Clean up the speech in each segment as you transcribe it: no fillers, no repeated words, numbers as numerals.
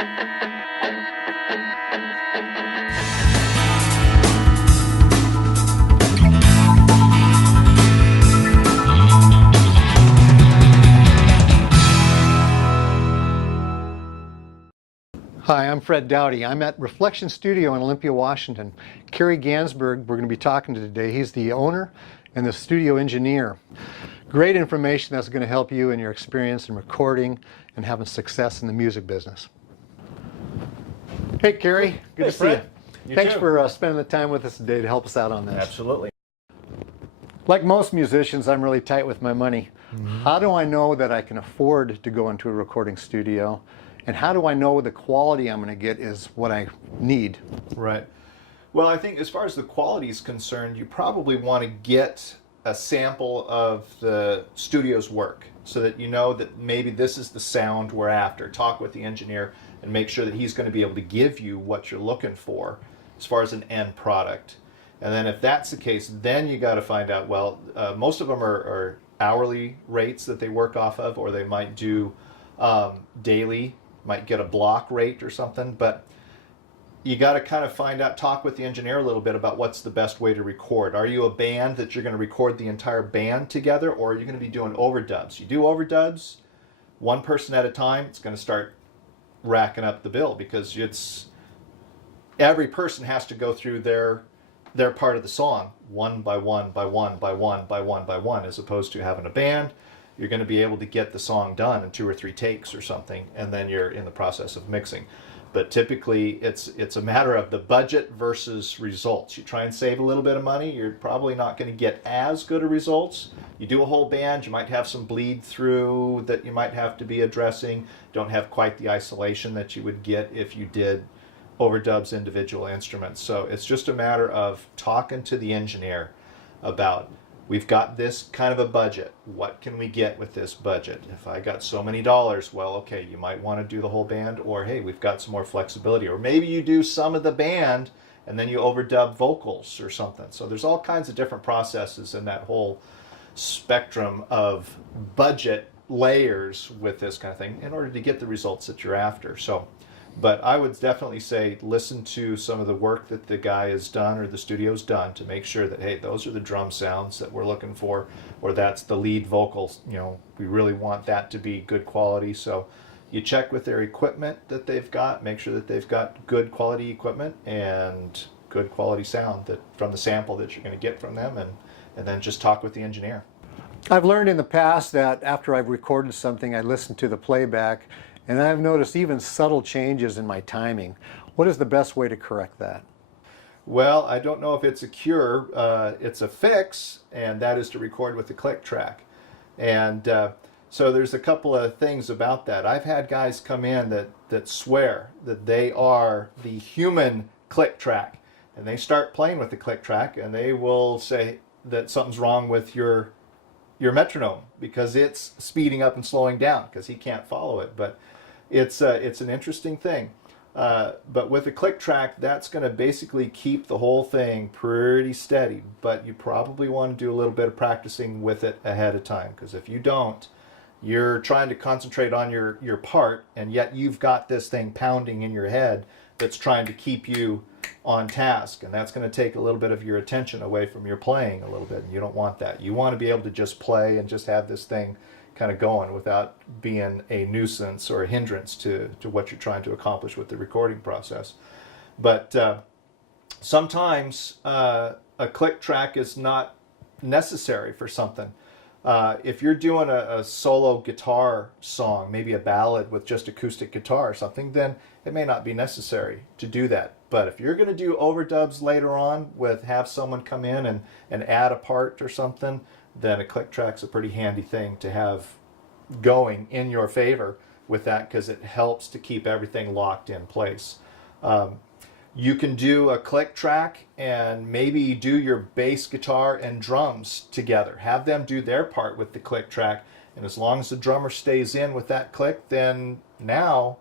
Hi, I'm Fred Dowdy. I'm at Reflection Studio in Olympia, Washington. Kerry Gansberg, we're going to be talking to today. He's the owner and the studio engineer. Great information that's going to help you in your experience in recording and having success in the music business. Hey, Kerry. Good to see you. Thanks for spending the time with us today to help us out on this. Absolutely. Like most musicians, I'm really tight with my money. How do I know that I can afford to go into a recording studio? And how do I know the quality I'm going to get is what I need? Right. Well, I think as far as the quality is concerned, you probably want to get a sample of the studio's work so that you know that maybe this is the sound we're after. Talk with the engineer and make sure that he's going to be able to give you what you're looking for as far as an end product. And then if that's the case, then you got to find out, well, most of them are hourly rates that they work off of, or they might do daily, might get a block rate or something. But you got to kind of find out, talk with the engineer a little bit about what's the best way to record. Are you a band that you're going to record the entire band together, or are you going to be doing overdubs? You do overdubs one person at a time, it's going to start racking up the bill, because it's every person has to go through their part of the song one by one by one by one by one by one, as opposed to having a band. You're going to be able to get the song done in 2 or 3 takes or something, and then you're in the process of mixing. But typically it's a matter of the budget versus results. You try and save a little bit of money, you're probably not going to get as good a results. You do a whole band, you might have some bleed through that you might have to be addressing. Don't have quite the isolation that you would get if you did overdubs individual instruments. So it's just a matter of talking to the engineer about, we've got this kind of a budget. What can we get with this budget? If I got so many dollars, well, okay, you might want to do the whole band, or hey, we've got some more flexibility. Or maybe you do some of the band and then you overdub vocals or something. So there's all kinds of different processes in that whole spectrum of budget layers with this kind of thing in order to get the results that you're after. So, but I would definitely say listen to some of the work that the guy has done or the studio's done to make sure that, hey, those are the drum sounds that we're looking for, or that's the lead vocals. You know, we really want that to be good quality. So you check with their equipment that they've got, make sure that they've got good quality equipment and good quality sound that from the sample that you're going to get from them, and then just talk with the engineer. I've learned in the past that after I've recorded something, I listen to the playback, and I've noticed even subtle changes in my timing. What is the best way to correct that? Well, I don't know if it's a cure. It's a fix, and that is to record with the click track. And so there's a couple of things about that. I've had guys come in that swear that they are the human click track, and they start playing with the click track, and they will say that something's wrong with your metronome because it's speeding up and slowing down because he can't follow it. But it's an interesting thing. But with a click track, that's going to basically keep the whole thing pretty steady. But you probably want to do a little bit of practicing with it ahead of time, because if you don't, you're trying to concentrate on your part, and yet you've got this thing pounding in your head that's trying to keep you on task, and that's going to take a little bit of your attention away from your playing a little bit, and you don't want that. You want to be able to just play and just have this thing kind of going without being a nuisance or a hindrance to what you're trying to accomplish with the recording process. But sometimes a click track is not necessary for something. If you're doing a solo guitar song, maybe a ballad with just acoustic guitar or something, then it may not be necessary to do that. But if you're going to do overdubs later on with have someone come in and add a part or something, then a click track's a pretty handy thing to have going in your favor with that, because it helps to keep everything locked in place. You can do a click track and maybe do your bass guitar and drums together. Have them do their part with the click track, and as long as the drummer stays in with that click, then now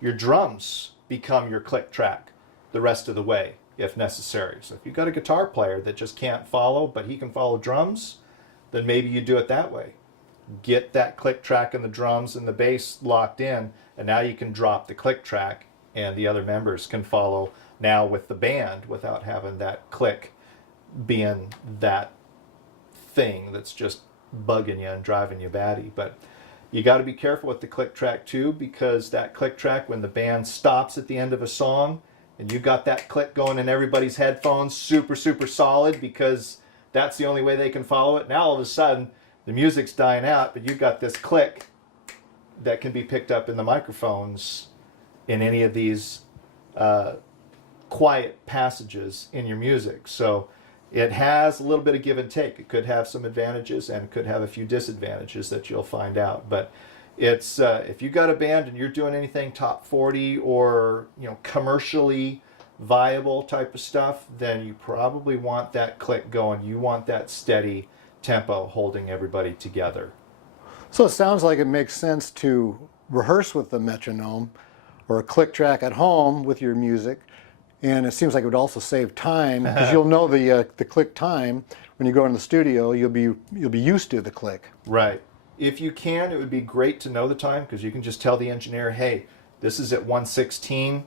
your drums become your click track the rest of the way if necessary. So if you've got a guitar player that just can't follow but he can follow drums, then maybe you do it that way. get that click track and the drums and the bass locked in, and now you can drop the click track and the other members can follow now with the band without having that click being that thing that's just bugging you and driving you batty. But you got to be careful with the click track too, because that click track, when the band stops at the end of a song and you got that click going in everybody's headphones super solid, because that's the only way they can follow it. Now all of a sudden the music's dying out, but you've got this click that can be picked up in the microphones in any of these quiet passages in your music. So it has a little bit of give and take. It could have some advantages and it could have a few disadvantages that you'll find out. But it's if you got a band and you're doing anything top 40 or commercially viable type of stuff, then you probably want that click going. You want that steady tempo holding everybody together. So it sounds like it makes sense to rehearse with the metronome or a click track at home with your music. And it seems like it would also save time, because you'll know the click time when you go in the studio. You'll be used to the click. Right. If you can, it would be great to know the time, because you can just tell the engineer, hey, this is at 1:16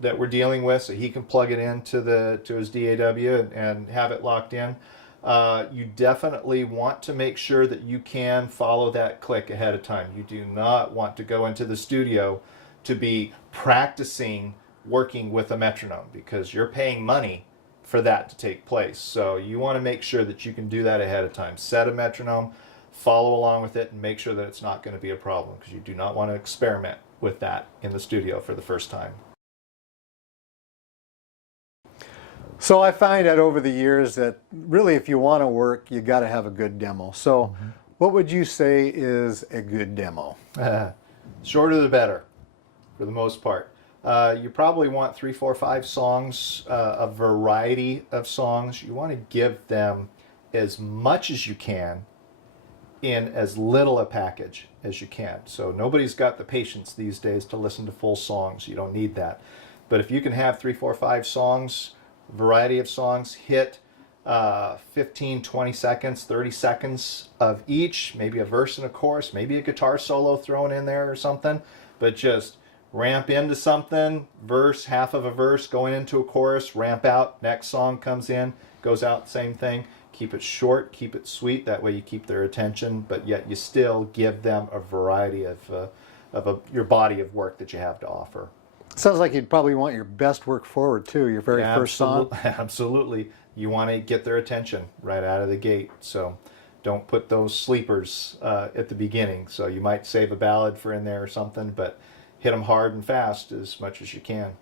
that we're dealing with, so he can plug it into his DAW and have it locked in. You definitely want to make sure that you can follow that click ahead of time. You do not want to go into the studio to be practicing working with a metronome, because you're paying money for that to take place. So you want to make sure that you can do that ahead of time. Set a metronome, follow along with it, and make sure that it's not going to be a problem, because you do not want to experiment with that in the studio for the first time. So I find that over the years that really, if you want to work, you got to have a good demo. So what would you say is a good demo? Shorter the better, for the most part. You probably want 3, 4, 5 songs, a variety of songs. You want to give them as much as you can in as little a package as you can. So nobody's got the patience these days to listen to full songs. You don't need that. But if you can have 3, 4, 5 songs, variety of songs, hit 15, 20 seconds, 30 seconds of each, maybe a verse and a chorus, maybe a guitar solo thrown in there or something, but just ramp into something, verse, half of a verse, going into a chorus, ramp out, next song comes in, goes out, same thing. Keep it short, keep it sweet, that way you keep their attention, but yet you still give them a variety of your body of work that you have to offer. Sounds like you'd probably want your best work forward too, your very first song. Absolutely. You want to get their attention right out of the gate. So don't put those sleepers at the beginning. So you might save a ballad for in there or something, but hit them hard and fast as much as you can.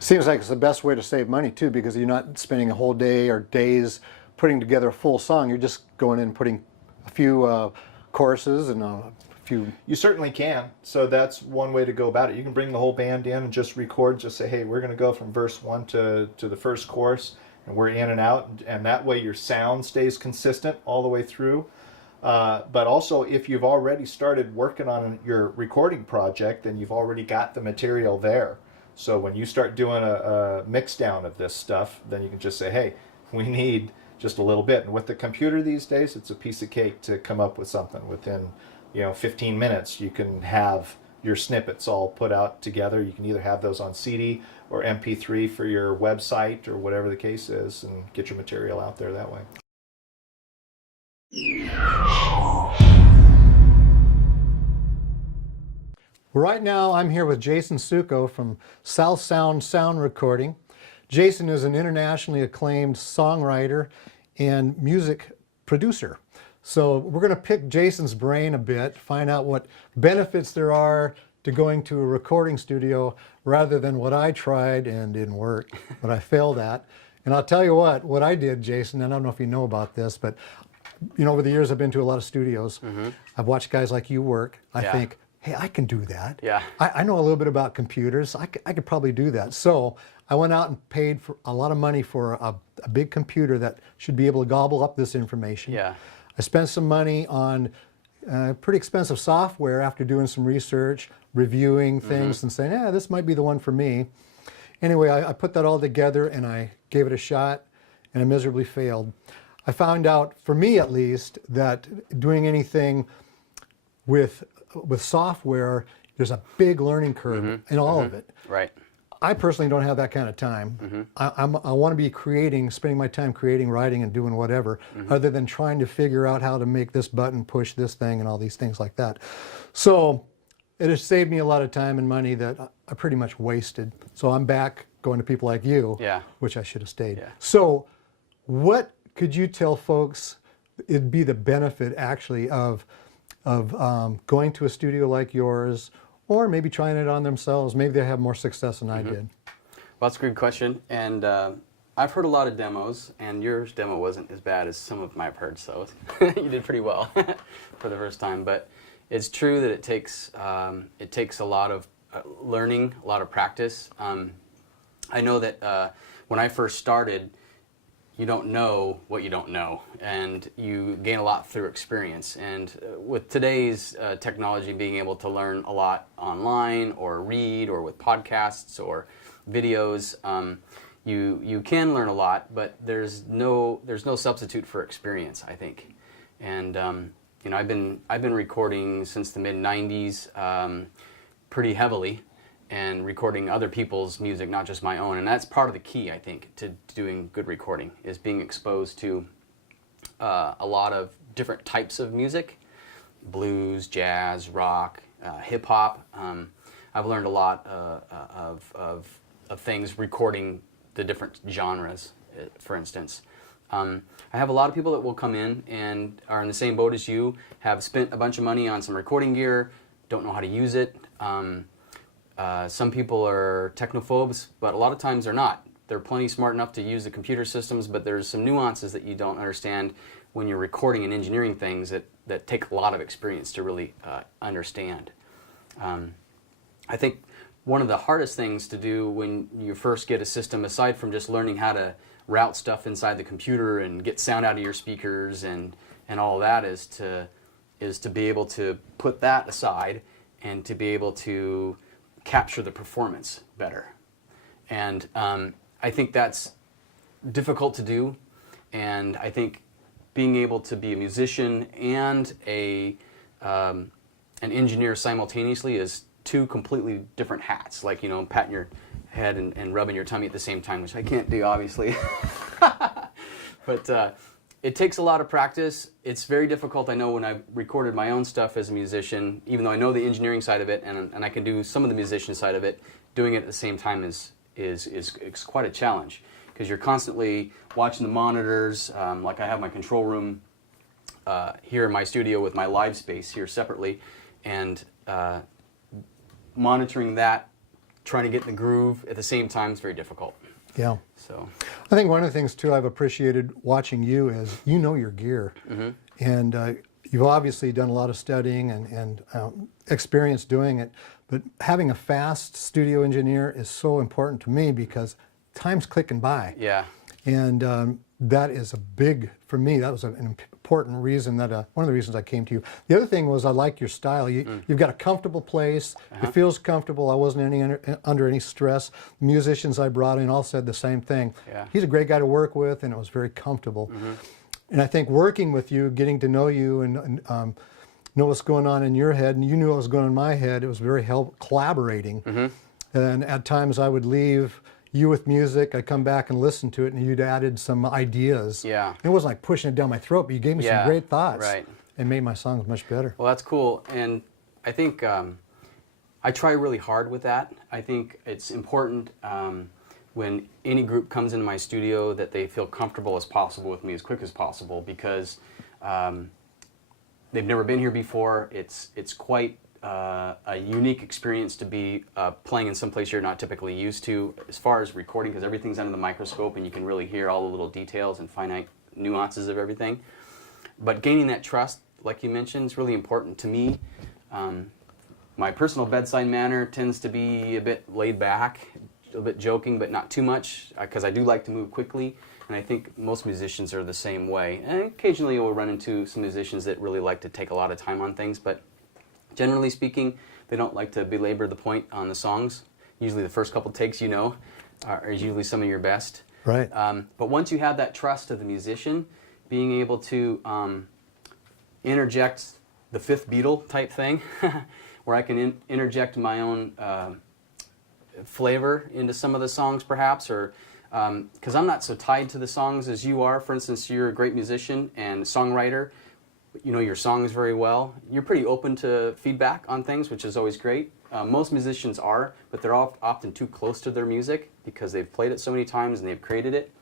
Seems like it's the best way to save money too, because you're not spending a whole day or days putting together a full song. You're just going in and putting a few choruses and a few... You certainly can. So that's one way to go about it. You can bring the whole band in and just record, just say, hey, we're going to go from verse 1 to the first chorus, and we're in and out, and that way your sound stays consistent all the way through. But also, if you've already started working on your recording project, then you've already got the material there. So when you start doing a mix down of this stuff, then you can just say, hey, we need just a little bit. And with the computer these days, it's a piece of cake to come up with something. Within 15 minutes, you can have your snippets all put out together. You can either have those on CD or MP3 for your website or whatever the case is, and get your material out there that way. Right now I'm here with Jason Succo from South Sound Sound Recording. Jason is an internationally acclaimed songwriter and music producer. So we're going to pick Jason's brain a bit, find out what benefits there are to going to a recording studio rather than what I tried and didn't work, but I failed at. And I'll tell you what I did, Jason, and I don't know if you know about this, but over the years I've been to a lot of studios. I've watched guys like you work. I think, hey, I can do that. Yeah. I know a little bit about computers. I could probably do that. So I went out and paid for a lot of money for a big computer that should be able to gobble up this information. Yeah. I spent some money on pretty expensive software after doing some research, reviewing things and saying, yeah, this might be the one for me. Anyway, I put that all together and I gave it a shot and I miserably failed. I found out, for me at least, that doing anything with software, there's a big learning curve in all of it. Right. I personally don't have that kind of time. I want to be creating, spending my time creating, writing, and doing whatever, other than trying to figure out how to make this button push this thing and all these things like that. So it has saved me a lot of time and money that I pretty much wasted. So I'm back going to people like you, Yeah. which I should have stayed. Yeah. So what could you tell folks it'd be the benefit actually of going to a studio like yours, or maybe trying it on themselves? Maybe they have more success than I did. Well, that's a good question. And I've heard a lot of demos, and your demo wasn't as bad as some of them I've heard, so you did pretty well for the first time. But it's true that it takes a lot of learning, a lot of practice. I know that when I first started, you don't know what you don't know, and you gain a lot through experience. And with today's technology, being able to learn a lot online or read or with podcasts or videos, you can learn a lot, but there's no substitute for experience, I think. And you know, I've been recording since the mid '90s, pretty heavily, and recording other people's music, not just my own. And that's part of the key, I think, to doing good recording, is being exposed to a lot of different types of music: blues, jazz, rock, hip hop. I've learned a lot of things recording the different genres, for instance. I have a lot of people that will come in and are in the same boat as you, have spent a bunch of money on some recording gear, don't know how to use it. Some people are technophobes, but a lot of times they're not. They're plenty smart enough to use the computer systems, but there's some nuances that you don't understand when you're recording and engineering things that take a lot of experience to really understand. I think one of the hardest things to do when you first get a system, aside from just learning how to route stuff inside the computer and get sound out of your speakers and all of that, is to be able to put that aside and to be able to capture the performance better. And I think that's difficult to do, and I think being able to be a musician and an engineer simultaneously is two completely different hats, like, you know, patting your head and rubbing your tummy at the same time, which I can't do, obviously. But it takes a lot of practice. It's very difficult. I know when I've recorded my own stuff as a musician, even though I know the engineering side of it and I can do some of the musician side of it, doing it at the same time is quite a challenge, because you're constantly watching the monitors. Like I have my control room here in my studio with my live space here separately, and monitoring that, trying to get in the groove at the same time is very difficult. Yeah. So I think one of the things too I've appreciated watching you is you know your gear, and you've obviously done a lot of studying and experience doing it. But having a fast studio engineer is so important to me, because time's clicking by. yeah, And that is a big, for me, that was an important reason that, one of the reasons I came to you. The other thing was I like your style. You've got a comfortable place. It feels comfortable. I wasn't under any stress. The musicians I brought in all said the same thing. Yeah. He's a great guy to work with, and it was very comfortable. And I think working with you, getting to know you and know what's going on in your head, and you knew what was going on in my head, it was very collaborating. And at times I would leave you with music, I'd come back and listen to it, and you'd added some ideas. Yeah. It wasn't like pushing it down my throat, but you gave me some great thoughts. Right. And made my songs much better. Well, that's cool, and I think I try really hard with that. I think it's important when any group comes into my studio that they feel comfortable as possible with me as quick as possible, because they've never been here before. It's quite a unique experience to be playing in some place you're not typically used to as far as recording, because everything's under the microscope and you can really hear all the little details and finite nuances of everything. But gaining that trust, like you mentioned, is really important to me. My personal bedside manner tends to be a bit laid back, a bit joking, but not too much, because I do like to move quickly. And I think most musicians are the same way. And occasionally you'll run into some musicians that really like to take a lot of time on things, but generally speaking, they don't like to belabor the point on the songs. Usually the first couple takes, you know, are usually some of your best. Right. But once you have that trust of the musician, being able to interject the fifth Beatle type thing, where I can interject my own flavor into some of the songs, perhaps, or because I'm not so tied to the songs as you are. For instance, you're a great musician and songwriter. You know your songs very well. You're pretty open to feedback on things, which is always great. Most musicians are, but they're often too close to their music because they've played it so many times and they've created it.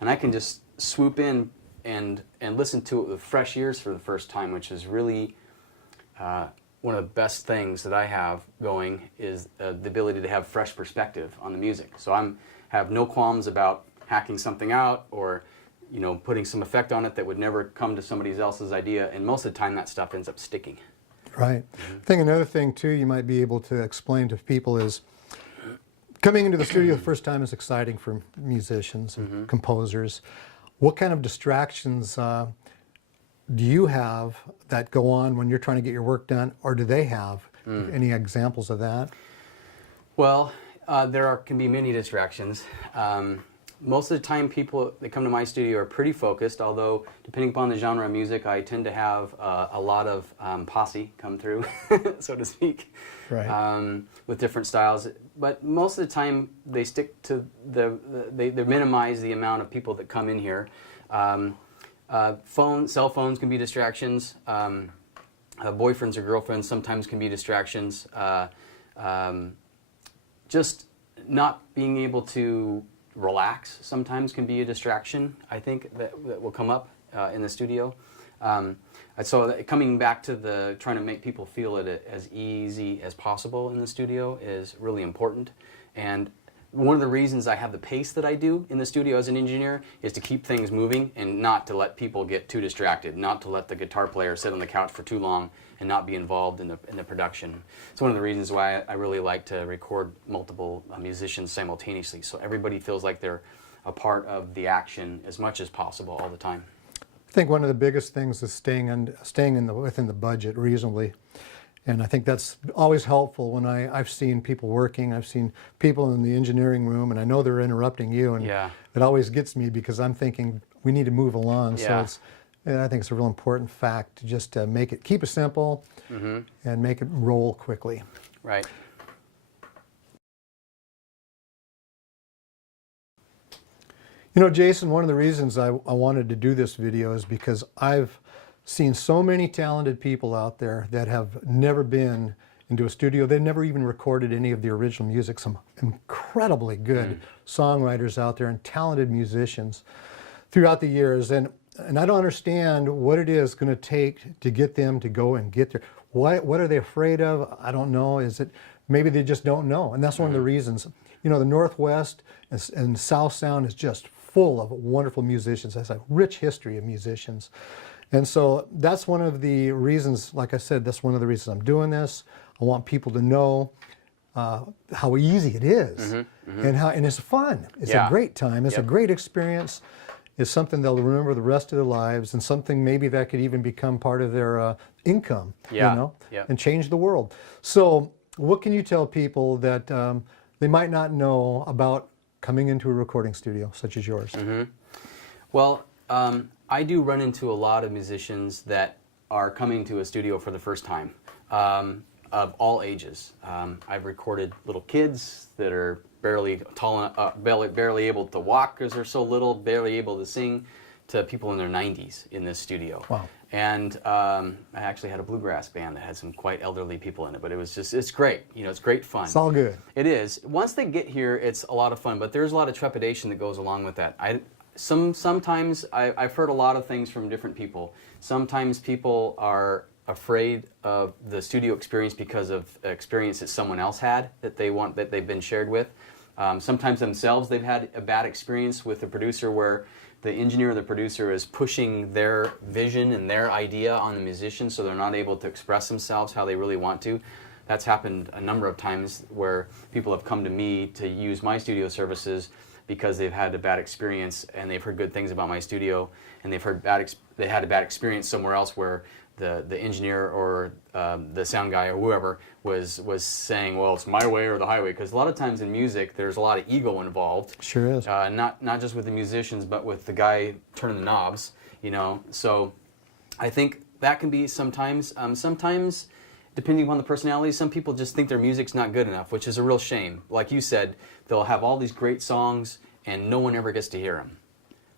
And I can just swoop in and listen to it with fresh ears for the first time, which is really one of the best things that I have going, is the ability to have fresh perspective on the music. So I have no qualms about hacking something out or putting some effect on it that would never come to somebody else's idea, and most of the time that stuff ends up sticking. Right. I think another thing too you might be able to explain to people is coming into the studio the first time is exciting for musicians and composers. What kind of distractions do you have that go on when you're trying to get your work done, or do they have? Any examples of that? Well, there can be many distractions. Most of the time people that come to my studio are pretty focused, although depending upon the genre of music, I tend to have a lot of posse come through, so to speak, Right. with different styles. But most of the time they stick to they minimize the amount of people that come in here. Cell phones can be distractions. Boyfriends or girlfriends sometimes can be distractions. Just not being able to relax sometimes can be a distraction, I think, that will come up in the studio. So coming back to trying to make people feel it as easy as possible in the studio is really important. And one of the reasons I have the pace that I do in the studio as an engineer is to keep things moving and not to let people get too distracted, not to let the guitar player sit on the couch for too long and not be involved in the production. It's one of the reasons why I really like to record multiple musicians simultaneously, so everybody feels like they're a part of the action as much as possible all the time. I think one of the biggest things is staying within the budget reasonably. And I think that's always helpful when I've seen people working, I've seen people in the engineering room, and I know they're interrupting you, and Yeah. it always gets me because I'm thinking we need to move along. Yeah. So I think it's a real important fact to just keep it simple and make it roll quickly. Right. You know, Jason, one of the reasons I wanted to do this video is because I've seen so many talented people out there that have never been into a studio. They've never even recorded any of the original music. Some incredibly good songwriters out there and talented musicians throughout the years. And I don't understand what it is going to take to get them to go and get there. What are they afraid of? I don't know. Is it maybe they just don't know? And that's one of the reasons. You know, the Northwest and South Sound is just full of wonderful musicians. Has a rich history of musicians. And so that's one of the reasons, like I said, that's one of the reasons I'm doing this. I want people to know how easy it is and it's fun. It's a great time. It's a great experience. It's something they'll remember the rest of their lives, and something maybe that could even become part of their income, and change the world. So what can you tell people that they might not know about coming into a recording studio such as yours? Well, I do run into a lot of musicians that are coming to a studio for the first time, of all ages. I've recorded little kids that are barely tall enough, barely able to walk because they're so little, barely able to sing, to people in their 90s in this studio. Wow. And I actually had a bluegrass band that had some quite elderly people in it, but it's great. You know, it's great fun. It's all good. It is. Once they get here, it's a lot of fun, but there's a lot of trepidation that goes along with that. Sometimes I've heard a lot of things from different people. Sometimes people are afraid of the studio experience because of experience that someone else had that they've been shared with. Sometimes themselves they've had a bad experience with the producer where the engineer or the producer is pushing their vision and their idea on the musician, so they're not able to express themselves how they really want to. That's happened a number of times where people have come to me to use my studio services because they've had a bad experience and they've heard good things about my studio, and they've heard they had a bad experience somewhere else where the engineer or the sound guy or whoever was saying, well, it's my way or the highway, because a lot of times in music there's a lot of ego involved. Sure is. Not just with the musicians, but with the guy turning the knobs, you know. So I think that can be sometimes. Sometimes, depending upon the personality, some people just think their music's not good enough, which is a real shame. Like you said, they'll have all these great songs and no one ever gets to hear them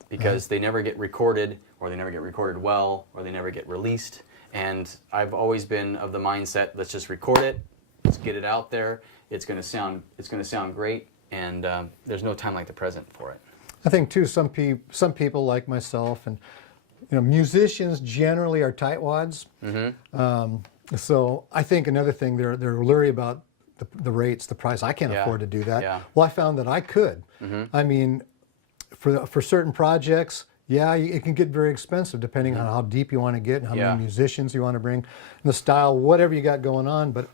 because they never get recorded, or they never get recorded well, or they never get released. And I've always been of the mindset, let's just record it, let's get it out there. It's going to sound great, and there's no time like the present for it. I think too, some people like myself, and musicians generally are tightwads. So I think another thing, they're leery about the rates, the price. I can't afford to do that. Yeah. Well, I found that I could. I mean, for certain projects, it can get very expensive depending on how deep you want to get and how many musicians you want to bring, and the style, whatever you got going on. But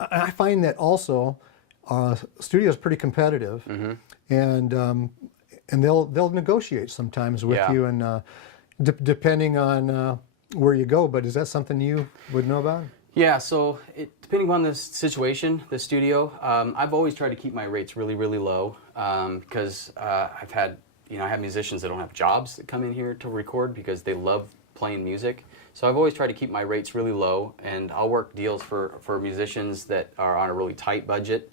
I find that also studio is pretty competitive, and they'll negotiate sometimes with you, and depending on where you go. But is that something you would know about? Yeah, so depending on the situation, the studio, I've always tried to keep my rates really, really low because I have musicians that don't have jobs that come in here to record because they love playing music. So I've always tried to keep my rates really low, and I'll work deals for musicians that are on a really tight budget.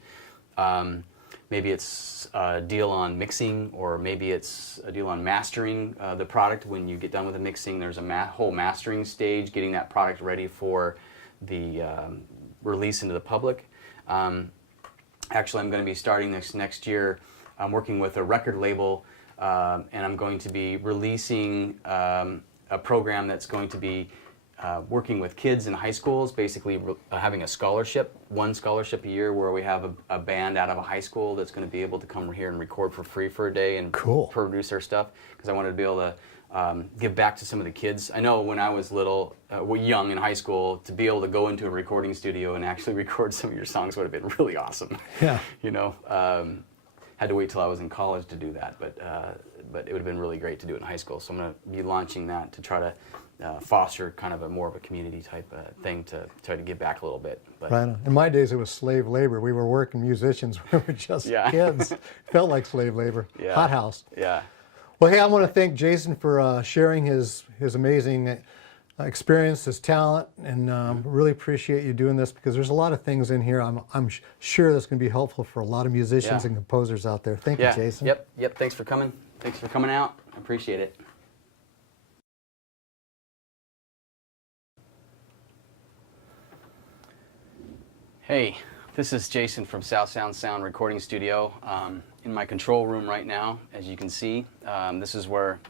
Maybe it's a deal on mixing, or maybe it's a deal on mastering the product. When you get done with the mixing, there's a whole mastering stage, getting that product ready for the release into the public. Actually, I'm going to be starting next year. I'm working with a record label, and I'm going to be releasing a program that's going to be working with kids in high schools, basically having one scholarship a year, where we have a band out of a high school that's going to be able to come here and record for free for a day and produce their stuff, because I wanted to be able to give back to some of the kids. I know when I was young in high school, to be able to go into a recording studio and actually record some of your songs would have been really awesome. Yeah. Had to wait till I was in college to do that, but it would have been really great to do it in high school. So I'm going to be launching that to try to foster kind of more of a community type thing to try to give back a little bit. But, right on. In my days, it was slave labor. We were working musicians. We were just kids. Felt like slave labor. Yeah. Hot house. Yeah. Well, hey, I want to thank Jason for sharing his amazing experience, his talent, and really appreciate you doing this, because there's a lot of things in here I'm sure that's going to be helpful for a lot of musicians and composers out there. Thank you, Jason. Yep. Thanks for coming. Thanks for coming out. I appreciate it. Hey, this is Jason from South Sound Recording Studio. In my control room right now, as you can see. This is where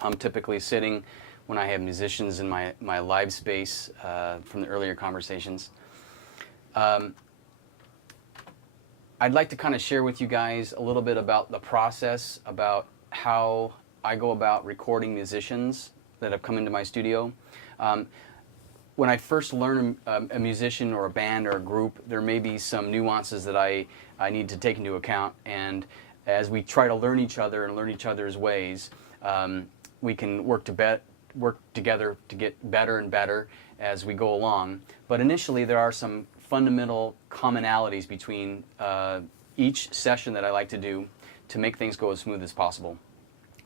I'm typically sitting when I have musicians in my live space from the earlier conversations. I'd like to kind of share with you guys a little bit about the process, about how I go about recording musicians that have come into my studio. When I first learn a musician or a band or a group, there may be some nuances that I need to take into account. And as we try to learn each other and learn each other's ways, we can work together to get better and better as we go along. But initially, there are some fundamental commonalities between each session that I like to do to make things go as smooth as possible.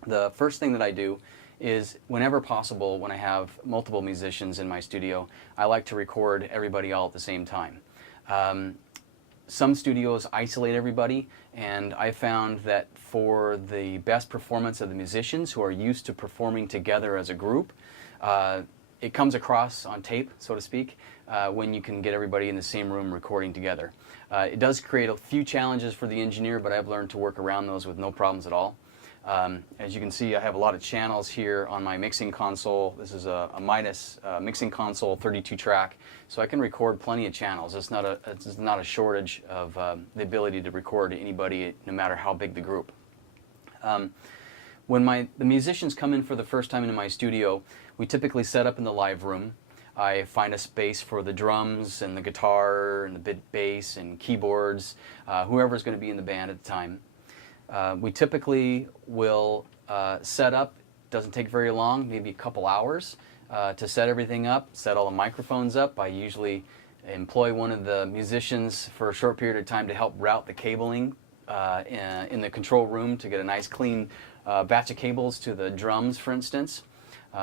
The first thing that I do is, whenever possible, when I have multiple musicians in my studio, I like to record everybody all at the same time. Some studios isolate everybody, and I found that for the best performance of the musicians who are used to performing together as a group, it comes across on tape, so to speak, when you can get everybody in the same room recording together. It does create a few challenges for the engineer, but I've learned to work around those with no problems at all. As you can see, I have a lot of channels here on my mixing console. This is a Midas mixing console, 32 track, so I can record plenty of channels. It's not a shortage of the ability to record anybody, no matter how big the group. When the musicians come in for the first time into my studio, we typically set up in the live room. I find a space for the drums and the guitar and the bass and keyboards, whoever's going to be in the band at the time. We typically will set up. Doesn't take very long, maybe a couple hours, to set everything up, set all the microphones up. I usually employ one of the musicians for a short period of time to help route the cabling in the control room to get a nice clean batch of cables to the drums, for instance.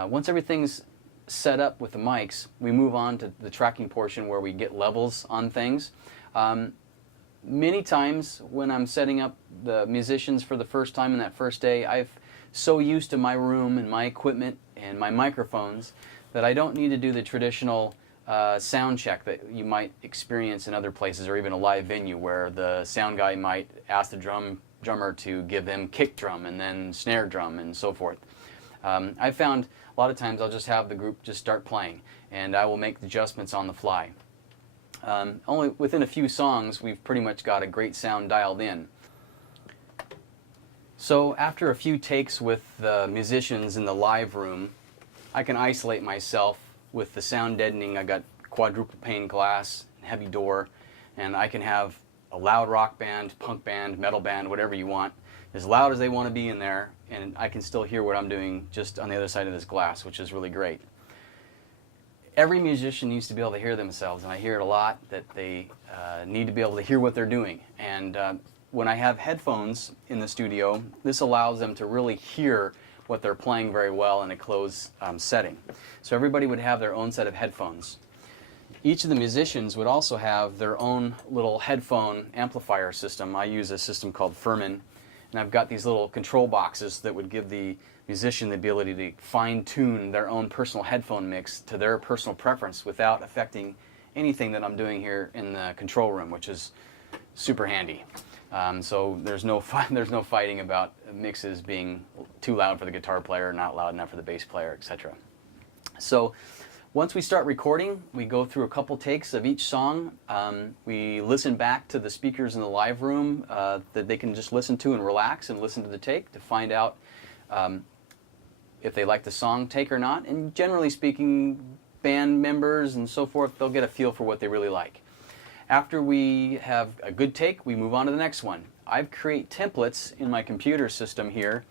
Once everything's set up with the mics, we move on to the tracking portion where we get levels on things. Many times when I'm setting up the musicians for the first time in that first day, I'm so used to my room and my equipment and my microphones that I don't need to do the traditional sound check that you might experience in other places, or even a live venue where the sound guy might ask the drummer to give him kick drum and then snare drum and so forth. I found a lot of times I'll just have the group just start playing, and I will make the adjustments on the fly. Only within a few songs we've pretty much got a great sound dialed in. So after a few takes with the musicians in the live room, I can isolate myself with the sound deadening. I got quadruple pane glass, heavy door, and I can have a loud rock band, punk band, metal band, whatever you want, as loud as they want to be in there, and I can still hear what I'm doing just on the other side of this glass, which is really great. Every musician needs to be able to hear themselves, and I hear it a lot, that they need to be able to hear what they're doing. And when I have headphones in the studio, this allows them to really hear what they're playing very well in a closed setting. So everybody would have their own set of headphones. Each of the musicians would also have their own little headphone amplifier system. I use a system called Furman, and I've got these little control boxes that would give the musician the ability to fine-tune their own personal headphone mix to their personal preference without affecting anything that I'm doing here in the control room, which is super handy. So there's no fighting about mixes being too loud for the guitar player, not loud enough for the bass player, etc. So once we start recording, we go through a couple takes of each song. We listen back to the speakers in the live room that they can just listen to and relax and listen to the take to find out if they like the song take or not. And generally speaking, band members and so forth, they'll get a feel for what they really like. After we have a good take, we move on to the next one. I create templates in my computer system here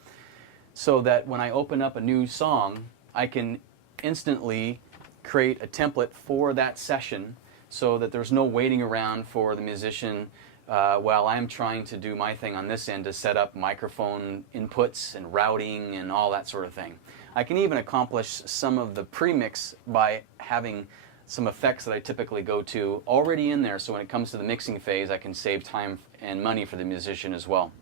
so that when I open up a new song, I can instantly create a template for that session so that there's no waiting around for the musician while I'm trying to do my thing on this end to set up microphone inputs and routing and all that sort of thing. I can even accomplish some of the pre-mix by having some effects that I typically go to already in there, so when it comes to the mixing phase I can save time and money for the musician as well.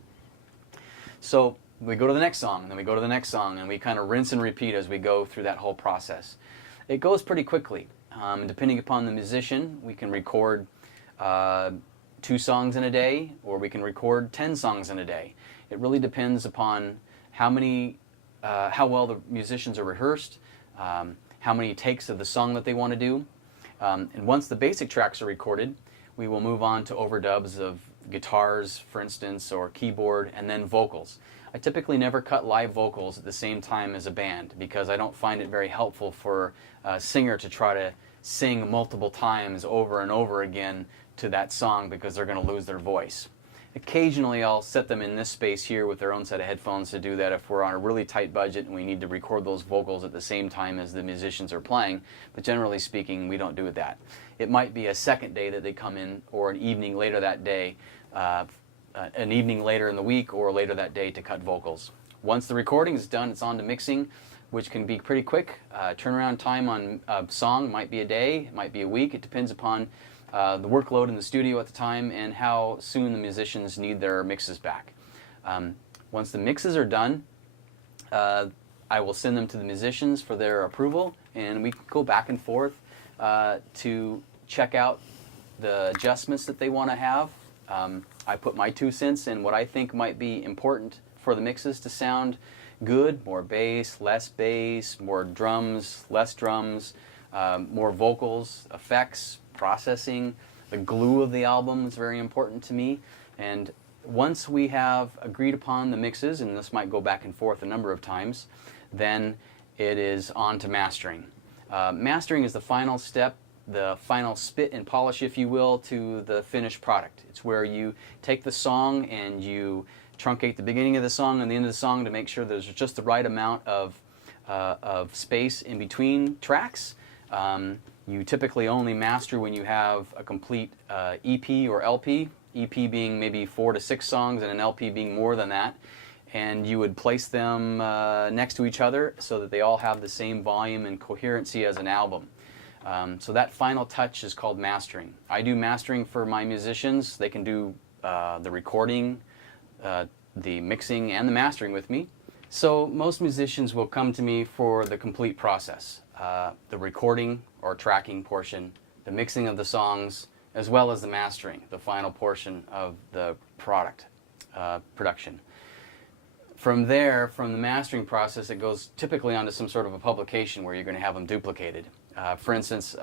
So we go to the next song, and then we go to the next song, and we kind of rinse and repeat as we go through that whole process. It goes pretty quickly. Depending upon the musician, we can record 2 songs in a day, or we can record 10 songs in a day. It really depends upon how well the musicians are rehearsed, how many takes of the song that they want to do. And once the basic tracks are recorded, we will move on to overdubs of guitars, for instance, or keyboard, and then vocals. I typically never cut live vocals at the same time as a band because I don't find it very helpful for a singer to try to sing multiple times over and over again to that song because they're going to lose their voice. Occasionally I'll set them in this space here with their own set of headphones to do that if we're on a really tight budget and we need to record those vocals at the same time as the musicians are playing, but generally speaking we don't do that. It might be a second day that they come in, or an evening later that day, an evening later in the week or later that day to cut vocals. Once the recording is done, it's on to mixing, which can be pretty quick. Turnaround time on a song might be a day, it might be a week, it depends upon the workload in the studio at the time and how soon the musicians need their mixes back. Once the mixes are done, I will send them to the musicians for their approval, and we go back and forth to check out the adjustments that they want to have. I put my 2 cents in what I think might be important for the mixes to sound good: more bass, less bass, more drums, less drums, more vocals, effects, processing. The glue of the album is very important to me. And once we have agreed upon the mixes, and this might go back and forth a number of times, then it is on to mastering. Mastering is the final step, the final spit and polish, if you will, to the finished product. It's where you take the song and you truncate the beginning of the song and the end of the song to make sure there's just the right amount of space in between tracks. You typically only master when you have a complete EP or LP, EP being maybe 4 to 6 songs and an LP being more than that. and you would place them next to each other so that they all have the same volume and coherency as an album. So that final touch is called mastering. I do mastering for my musicians. They can do the recording, the mixing, and the mastering with me. So most musicians will come to me for the complete process, the recording or tracking portion, the mixing of the songs, as well as the mastering, the final portion of the product production. From there, from the mastering process, it goes typically onto some sort of a publication where you're going to have them duplicated. For instance,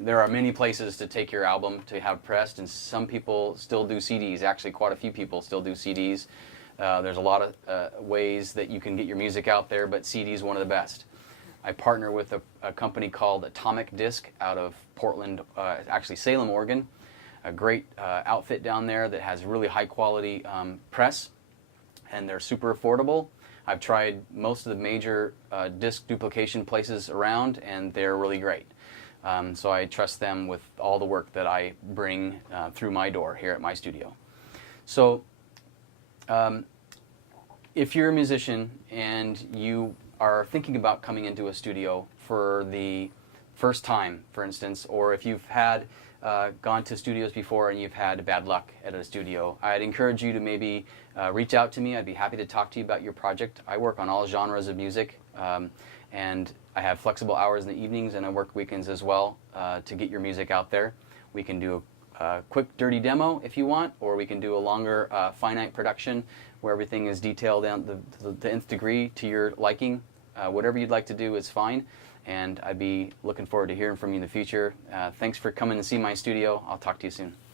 there are many places to take your album to have pressed, and some people still do CDs. Actually, quite a few people still do CDs. There's a lot of ways that you can get your music out there, but CD is one of the best. I partner with a company called Atomic Disc out of Portland, actually Salem, Oregon. A great outfit down there that has really high quality press, and they're super affordable. I've tried most of the major disc duplication places around, and they're really great. So I trust them with all the work that I bring through my door here at my studio. So if you're a musician and you are thinking about coming into a studio for the first time, for instance, or if you've had gone to studios before and you've had bad luck at a studio, I'd encourage you to maybe reach out to me. I'd be happy to talk to you about your project. I work on all genres of music, and I have flexible hours in the evenings, and I work weekends as well to get your music out there. We can do a quick, dirty demo if you want, or we can do a longer, finite production where everything is detailed down to the nth degree to your liking. Whatever you'd like to do is fine, and I'd be looking forward to hearing from you in the future. Thanks for coming to see my studio. I'll talk to you soon.